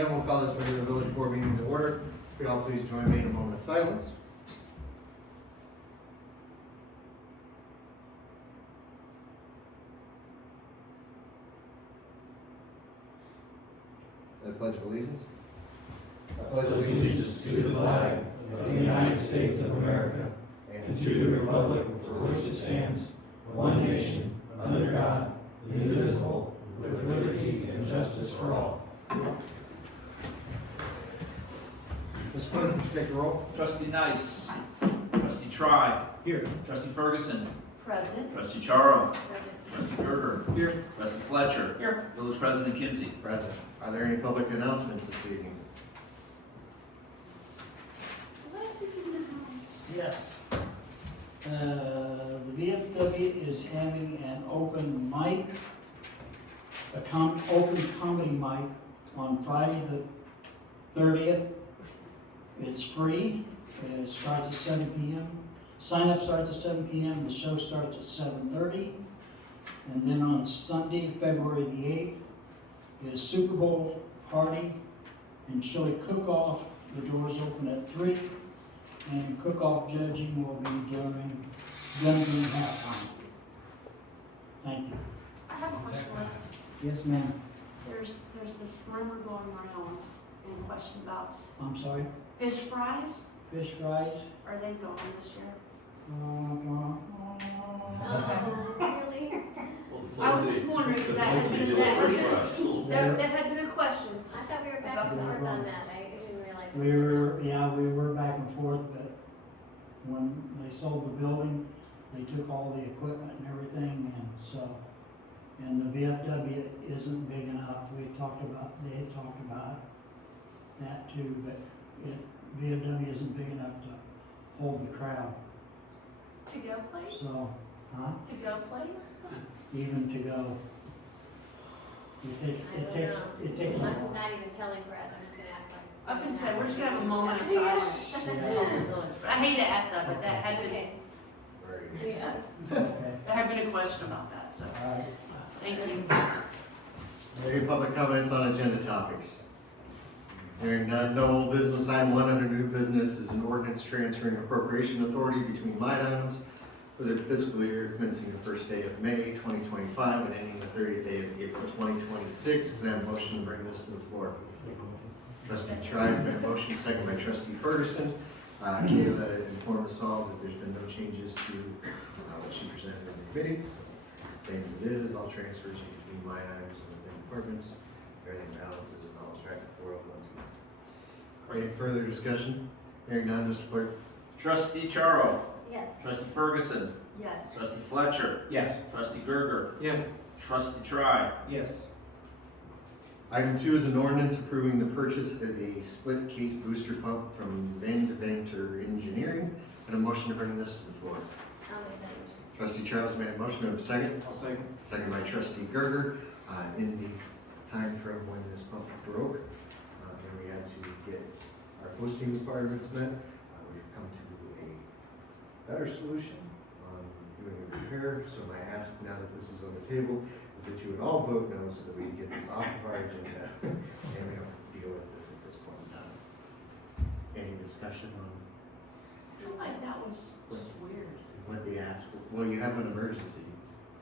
And we'll call this regular village board meeting to order. Could all please join me in a moment of silence. I pledge allegiance. I pledge allegiance to the flag of the United States of America and to the republic for which it stands, one nation, under God, indivisible, with liberty and justice for all. Ms. Clerk, would you take the roll? Trustee Nice. Trustee Try. Here. Trustee Ferguson. Present. Trustee Charo. Present. Trustee Gerger. Here. Trustee Fletcher. Here. Village President Kimsey. Present. Are there any public announcements this evening? Yes. The VFW is having an open mic, open comedy mic on Friday the 30th. It's free. It starts at 7 p.m. Sign up starts at 7 p.m. The show starts at 7:30. And then on Sunday, February the 8th, is Super Bowl party and chili cook-off. The doors open at 3. And cook-off judging will be during halftime. Thank you. I have a question, Les. Yes, ma'am. There's this rumor going around and a question about I'm sorry. fish fries. Fish fries. Are they going this year? Really? I was just wondering if that had been a question. I thought we were back and forth on that. I didn't realize. We were back and forth, but when they sold the building, they took all the equipment and everything, and the VFW isn't big enough. They had talked about that too, but VFW isn't big enough to hold the crowd. To-go plates? So, To-go plates? even to go. It takes a I'm while. not even telling Brad. I'm just gonna act like. I was gonna say, we're just gonna have a moment of silence. I hate to ask that, but that had been, Okay. Very Yeah. Okay, there had been a question about that, so, all right. thank you. Any public comments on agenda topics? Hearing none, no old business. Item 1 under new business is an ordinance transferring appropriation authority between line items for the fiscal year commencing the first day of May 2025 and ending the 30th day of April 2026. Can I have a motion to bring this to the floor? Trustee Tribe made a motion, second by Trustee Ferguson. Kayla informed us all that there's been no changes to what she presented in the committee. So, same as it is, all transfers between line items and within departments. Everything balances and all track of the world once again. Any further discussion? Hearing none, Mr. Clerk. Trustee Charo. Yes. Trustee Ferguson. Yes. Trustee Fletcher. Yes. Trustee Gerger. Yes. Trustee Try. Yes. Item 2 is an ordinance approving the purchase of a split case booster pump from Venter Engineering. And a motion to bring this to the floor. I'll make that motion. Trustee Charles made a motion. Do I have a second? I'll second. Second by Trustee Gerger. In the time frame when this pump broke, and we had to get our posting requirements met, we've come to a better solution on doing a repair. So my ask now that this is on the table is that you would all vote no so that we can get this off of our agenda and we don't deal with this at this point in time. Any discussion on I feel like that was just weird. what they asked for? Well, you have an emergency.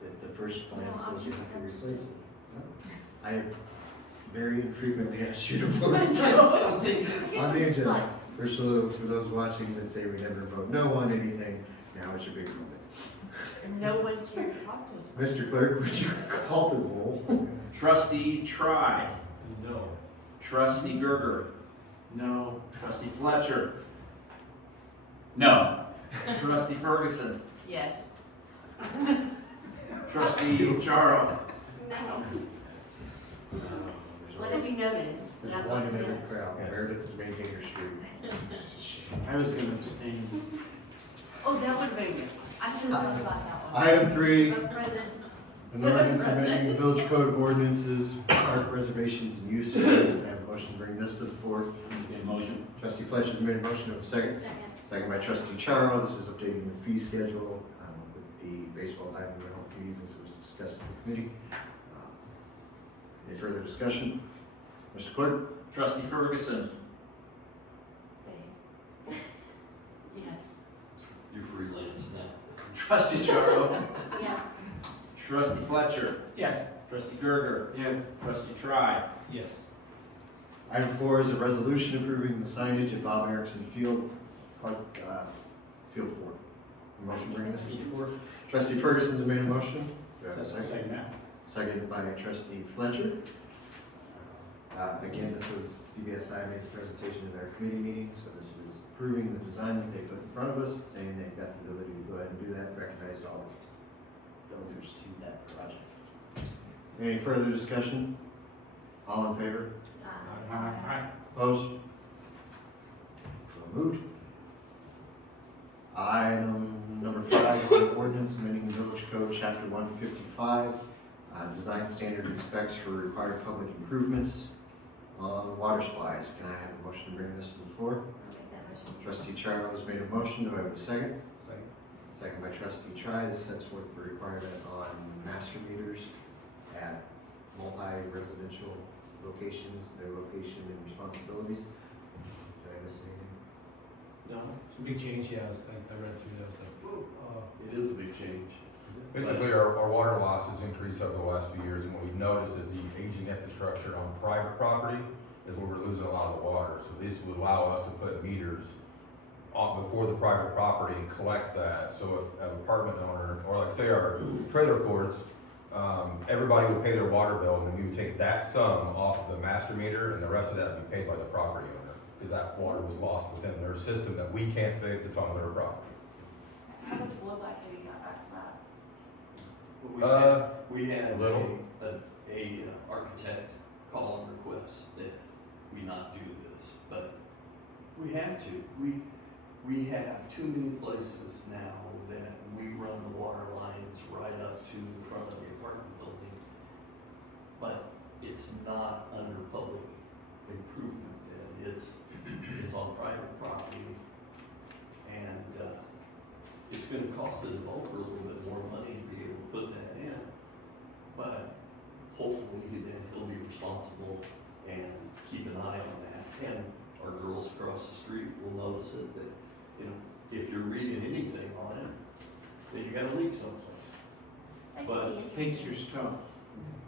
The first plan No, says you have to I'm just- replace it. I have very infrequently asked you to vote I against know. something on the It's agenda. like- For those watching that say we never vote no on anything, now is your big moment. No one's here to talk to us. Mr. Clerk, would you call the roll? Trustee Try. No. Trustee Gerger. No. Trustee Fletcher. No. Trustee Ferguson. Yes. Trustee Charo. No. Let it be noted. There's Not one voting minute yes. crowd. Meredith is making her street. I was gonna abstain. Oh, that would have been good. I should have thought about that one. Item 3, I'm present. an ordinance amending the Village Code of Ordinances, park reservations and uses. I have a motion to bring this to the floor. Motion. Trustee Fletcher made a motion. Do I have a second? Second. Second by Trustee Charo. This is updating the fee schedule with the baseball diamond rental fees as was discussed in the committee. Any further discussion? Mr. Clerk? Trustee Ferguson. Yes. You're freelance now. Trustee Charo. Yes. Trustee Fletcher. Yes. Trustee Gerger. Yes. Trustee Try. Yes. Item 4 is a resolution approving the signage at Bob Erickson Field, Park, Field 4. A motion to bring this to the floor. Trustee Ferguson's made a motion. Do I have a second? now. Seconded by trustee Fletcher. Again, this was CBSI made the presentation in our committee meeting, so this is approving the design that they put in front of us, saying they've got the ability to go ahead and do that, recognized all the donors to that project. Any further discussion? All in favor? Opposed? So moved. Item number 5 is an ordinance amending Village Code Chapter 155, design standard and specs for required public improvements on water supplies. Can I have a motion to bring this to the floor? I'll make that motion. Trustee Charo has made a motion. Do I have a second? Second. Second by trustee Try. This sets forth the requirement on master meters at multi-residential locations, their location and responsibilities. Did I miss anything? No, It's a big change, yeah, I read through those, like, it is a big change. Basically, our water loss has increased over the last few years, and what we've noticed is the aging infrastructure on private property is where we're losing a lot of the water. So this would allow us to put meters on before the private property and collect that. So if an apartment owner, or like say our trailer courts, everybody would pay their water bill, and then we would take that sum off of the master meter, and the rest of that would be paid by the property owner, because that water was lost within their system that we can't fix, it's on their property. How much blowback have you got back from that? We had a little. a architect call and request that we not do this, but we have to. We have too many places now that we run the water lines right up to the front of the apartment building, but it's not under public improvement then. It's on private property, and it's gonna cost the developer a little bit more money to be able to put that in, but hopefully then he'll be responsible and keep an eye on that. And our girls across the street will notice it, that, you know, if you're reading anything on it, then you got a leak someplace. That But could be Fix your interesting.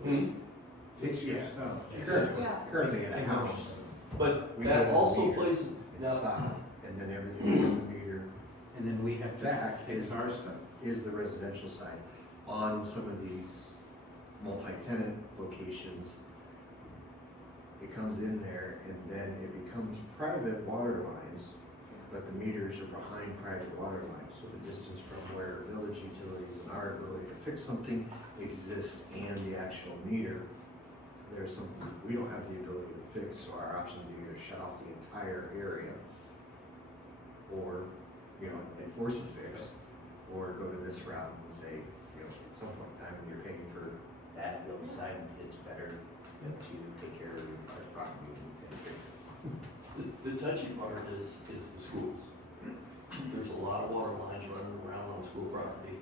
stone. Fix your Yeah. stone. Currently in a house. But We that go to the also meter plays, and now, stop, and then everything from the meter And then we have to back fix is our stuff. is the residential side. On some of these multi-tenant locations, it comes in there and then it becomes private water lines, but the meters are behind private water lines. So the distance from where village utilities and our ability to fix something exists and the actual meter, there's something we don't have the ability to fix, so our options are either shut off the entire area or, you know, enforce a fix, or go to this route and say, you know, at some point in time when you're paying for that, you'll decide it's better to take care of your property and fix it. the touchy part is the schools. There's a lot of water lines running around on school property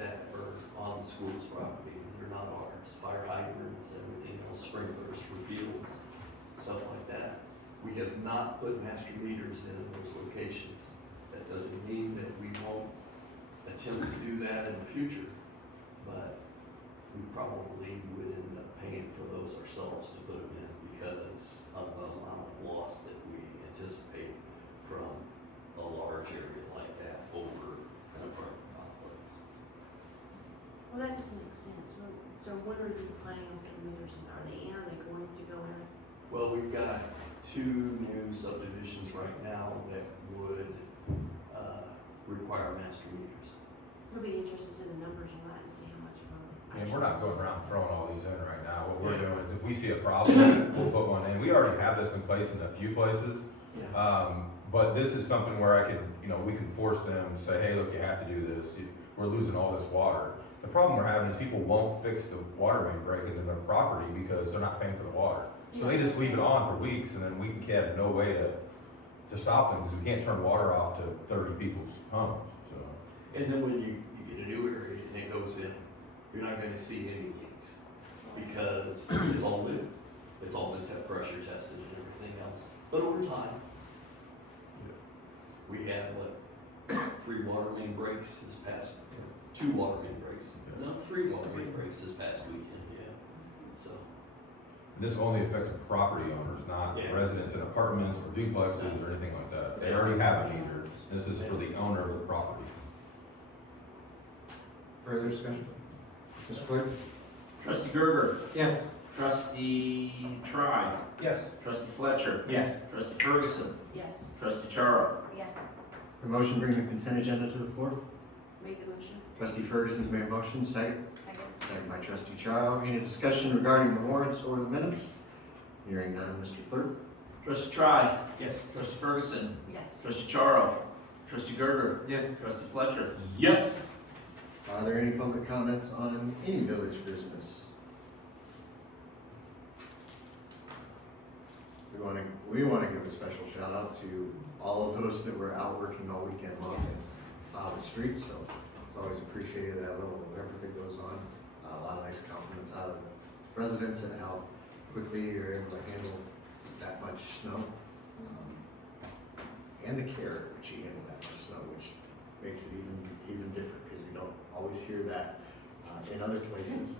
that are on the school's property, they're not ours. Fire hydrants, everything else, sprinklers for fields, stuff like that. We have not put master meters in those locations. That doesn't mean that we won't attempt to do that in the future, but we probably would end up paying for those ourselves to put them in because of the amount of loss that we anticipate from a large area like that over an apartment complex. Well, that just makes sense. So when are you planning on putting meters in? Are they in? Are they going to go in? Well, we've got 2 new subdivisions right now that would require master meters. I'll be interested to see the numbers on that and see how much we're. And we're not going around throwing all these in right now. What we're doing is if we see a problem, we'll put one in. We already have this in place in a few places. But this is something where I can, you know, we can force them to say, hey, look, you have to do this. We're losing all this water. The problem we're having is people won't fix the water main break into their property because they're not paying for the water. So they just leave it on for weeks and then we have no way to stop them because we can't turn water off to 30 people's homes, so. And then when you get a new area and it goes in, you're not gonna see any leaks because it's all new. It's all been pressure tested and everything else, but over time, we had, what, 3 water main breaks this past, 2 water main breaks, no, 3 water main breaks this past weekend, yeah, so. This only affects property owners, not Yeah. residents in apartments or duplexes or anything like that. They already have a meter. This is for the owner of the property. Further discussion? Mr. Clerk? Trustee Gerger. Yes. Trustee Tribe. Yes. Trustee Fletcher. Yes. Trustee Ferguson. Yes, Trustee Charo. Yes. A motion to bring the consent agenda to the floor? make the motion. Trustee Ferguson's made a motion, second. Second. Second by trustee Charo. Any discussion regarding the warrants or the minutes? Hearing none, Mr. Clerk? Trustee Tribe. Yes. Trustee Ferguson. Yes. Trustee Charo. Yes. Trustee Gerger. Yes. Trustee Fletcher. Yes. Are there any public comments on any village business? We want to give a special shout out to all of those that were out working all weekend long and on the streets, so it's always appreciated, that little effort that goes on. A lot of nice compliments out of residents and how quickly you're able to handle that much snow. And the care which you handle that much snow, which makes it even different, because we don't always hear that in other places,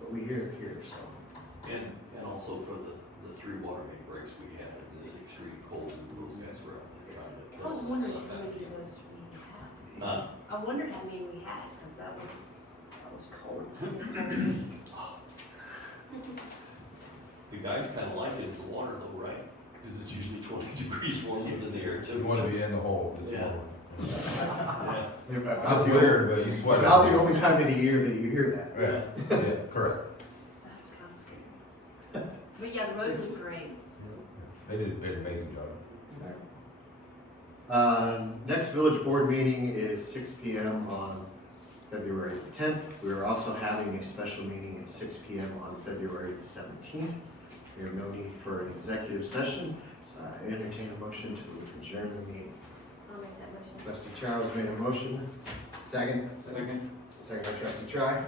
but we hear it here, so. And also for the 3 water main breaks we had, this extreme cold, those guys were out there trying to. I was wondering how many of those we had. None. I wondered how many we had, because that was cold, it's gonna be cold. The guys kind of like it in the water though, right? Because it's usually 20 degrees warmer than the air You want to be in the hole. It's Yeah. horrible. Yeah. About It's the weird, but you sweat. About the only time of the year that you hear that. Yeah, yeah, correct. That's kind of scary. But yeah, the roads look great. They did an amazing job. Next village board meeting is 6 p.m. on February the 10th. We are also having a special meeting at 6 p.m. on February the 17th. We have no need for an executive session. Entertain a motion to adjourn the meeting. I'll make that motion. Trustee Charles made a motion. Second. Second. Second by trustee Tri.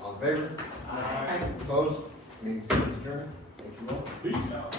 All in favor? Aye. Opposed? Meeting stands adjourned. Thank you all. Peace out.